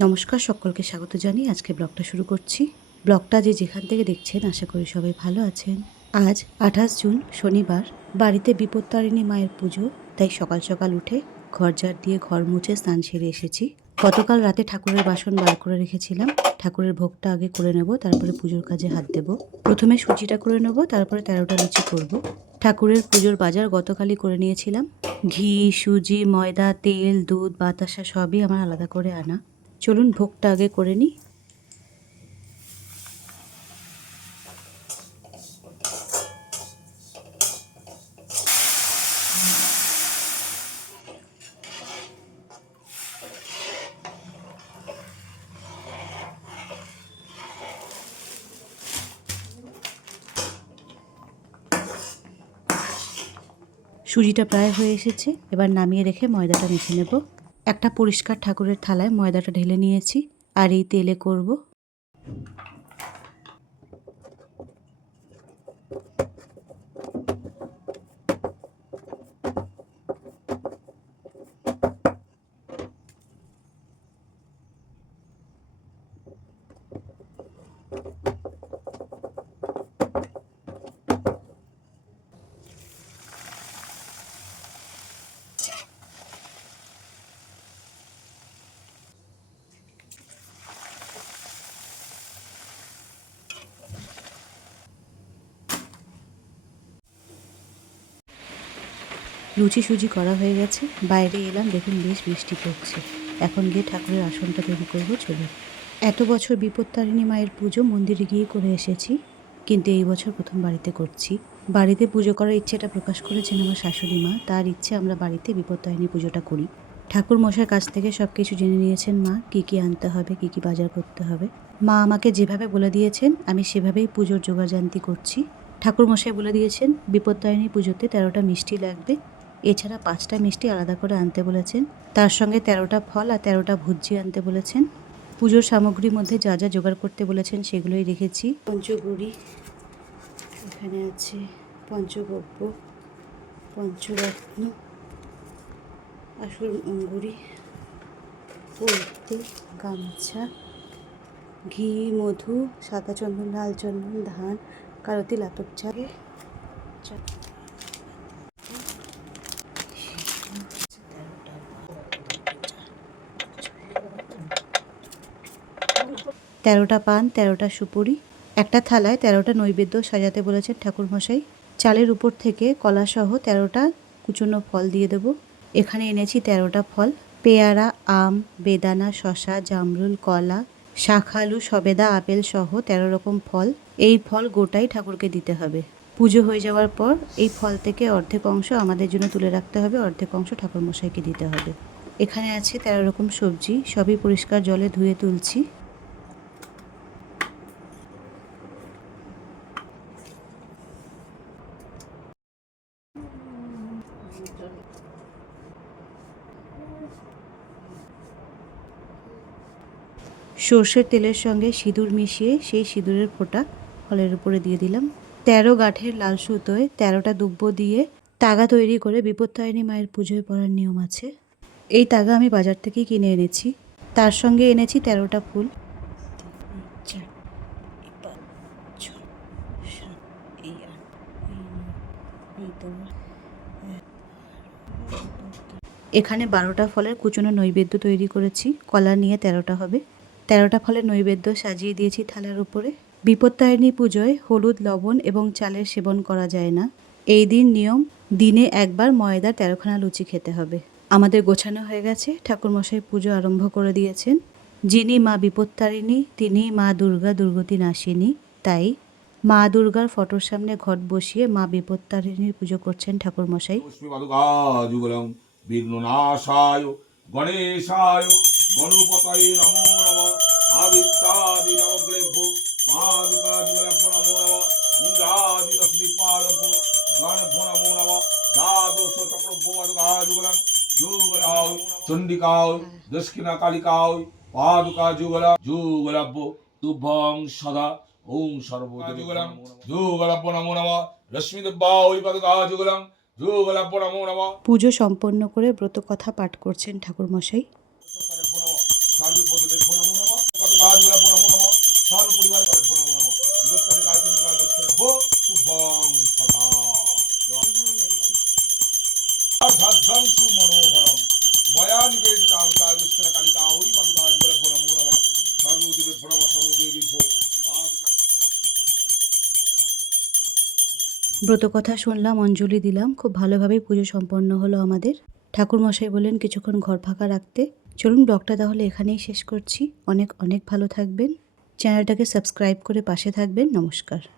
নমস্কার সকলকে, স্বাগত জানিয়ে আজকে ব্লগটা শুরু করছি। ব্লগটা যে যেখান থেকে দেখছেন, আশা করি সবাই ভালো আছেন। আজ আঠাশ জুন, শনিবার, বাড়িতে বিপত্তারিণী মায়ের পুজো, তাই সকাল সকাল উঠে ঘর ঝাড় দিয়ে ঘর মুছে স্নান সেরে এসেছি। গতকাল রাতে ঠাকুরের বাসন বার করে রেখেছিলাম। ঠাকুরের ভোগটা আগে করে নেব, তারপরে পুজোর কাজে হাত দেব। প্রথমে সুজিটা করে নেব, তারপরে তেরোটা লুচি করব। ঠাকুরের পুজোর বাজার গতকালই করে নিয়েছিলাম। ঘি, সুজি, ময়দা, তেল, দুধ, বাতাসা সবই আমার আলাদা করে আনা। চলুন ভোগটা আগে করে নিই। সুজিটা প্রায় হয়ে এসেছে। এবার নামিয়ে রেখে ময়দাটা মেখে নেব। একটা পরিষ্কার ঠাকুরের থালায় ময়দাটা ঢেলে নিয়েছি আর এই তেলে করব লুচি সুজি করা হয়ে গেছে। বাইরে এলাম, দেখুন বেশ বৃষ্টি পড়ছে। এখন গিয়ে ঠাকুরের আসনটা তৈরি করব চলুন। এত বছর বিপত্তারিণী মায়ের পুজো মন্দিরে গিয়ে করে এসেছি, কিন্তু এই বছর প্রথম বাড়িতে করছি। বাড়িতে পুজো করার ইচ্ছেটা প্রকাশ করেছেন আমার শাশুড়ি মা, তার ইচ্ছে আমরা বাড়িতে বিপত্তারিণী পুজোটা করি। ঠাকুর মশার কাছ থেকে সব কিছু জেনে নিয়েছেন মা, কী কী আনতে হবে, কী কী বাজার করতে হবে। মা আমাকে যেভাবে বলে দিয়েছেন, আমি সেভাবেই পুজোর জোগাড়জান্তি করছি। ঠাকুর মশাই বলে দিয়েছেন, বিপত্তারিণী পুজোতে তেরোটা মিষ্টি লাগবে এছাড়া পাঁচটা মিষ্টি আলাদা করে আনতে বলেছেন। তার সঙ্গে তেরোটা ফল আর তেরোটা ভুজি আনতে বলেছেন। পুজোর সামগ্রীর মধ্যে যা যা জোগাড় করতে বলেছেন সেগুলোই রেখেছি। পঞ্চগুড়ি, এখানে আছে পঞ্চগব্য, পঞ্চরত্ন, আসল অঙ্গুরি পৈতে গামছা, ঘি, মধু, সাদা চন্দন, লাল চন্দন, ধান, কারতি লাতক চাকে তেরোটা পান, তেরোটা সুপুরি, একটা থালায় তেরোটা নৈবেদ্য সাজাতে বলেছেন ঠাকুরমশাই। চালের উপর থেকে কলাসহ তেরোটা কুচনো ফল দিয়ে দেব। এখানে এনেছি তেরোটা ফল, পেয়ারা, আম, বেদানা শশা জামরুল, কলা শাখালু সবেদা, আপেল সহ তেরো রকম ফল। এই ফল গোটাই ঠাকুরকে দিতে হবে। পুজো হয়ে যাওয়ার পর এই ফল থেকে অর্ধেক অংশ আমাদের জন্য তুলে রাখতে হবে, অর্ধেক অংশ ঠাকুরমশাইকে দিতে হবে। এখানে আছে তেরো রকম সবজি, সবই পরিষ্কার জলে ধুয়ে তুলছি। সর্ষের তেলের সঙ্গে সিঁদুর মিশিয়ে সেই সিঁদুরের ফোঁটা ফলের উপরে দিয়ে দিলাম। তেরো গাঁঠের লাল সুতোয় তেরোটা দুব্য দিয়ে তাগা তৈরি করে বিপত্তারিণী মায়ের পুজোয় পড়ার নিয়ম আছে। এই তাগা আমি বাজার থেকেই কিনে এনেছি। তার সঙ্গে এনেছি তেরোটা ফুল। এখানে বারোটা ফলের কুচনো নৈবেদ্য তৈরি করেছি, কলা নিয়ে তেরোটা হবে। তেরোটা ফলের নৈবেদ্য সাজিয়ে দিয়েছি থালার উপরে। বিপত্তারিণী পুজোয় হলুদ, লবণ এবং চালের সেবন করা যায় না। এই দিন নিয়ম, দিনে একবার ময়দার তেরোখানা লুচি খেতে হবে। আমাদের গোছানো হয়ে গেছে, ঠাকুরমশাই পুজো আরম্ভ করে দিয়েছেন। যিনি মা বিপত্তারিণী, তিনি মা দুর্গা, দুর্গতি নাসিনী তাই মা দুর্গার ফটোর সামনে ঘট বসিয়ে মা বিপত্তারিণীর পুজো করছেন ঠাকুরমশাই। বিঘ্ননাশায়, গণেশায়, গণপতয়ে নমো নমঃ আবিত্তাদি নবগ্রেভ্য পাদুকাযুগলভ্য নমো নমঃ, ইন্দ্রাদি রশ্মিপালভ্য গণভ্য নমো নমঃ দ্বাদশ চক্রভ্য পাদুকাযুগলং যুগলায় চণ্ডিকায় দক্ষিণা কালিকায় পাদুকা যুগল যুগলভ্য, তুভ্যং সদা, ওং সর্বযুগলং যুগলভ্য নমো নমঃ রশ্মিদেব্বা ওই পাদুকা যুগলং যুগলভ্য নমো নমঃ পুজো সম্পন্ন করে ব্রত কথা পাঠ করছেন ঠাকুরমশাই। সর্বপতিবে ব্রত কথা শুনলাম, অঞ্জলি দিলাম, খুব ভালোভাবেই পুজো সম্পন্ন হলো আমাদের। ঠাকুরমশাই বললেন, কিছুক্ষণ ঘর ফাঁকা রাখতে। চলুন ব্লগটা তাহলে এখানেই শেষ করছি। অনেক অনেক ভালো থাকবেন। চ্যানেলটাকে সাবস্ক্রাইব করে পাশে থাকবেন। নমস্কার।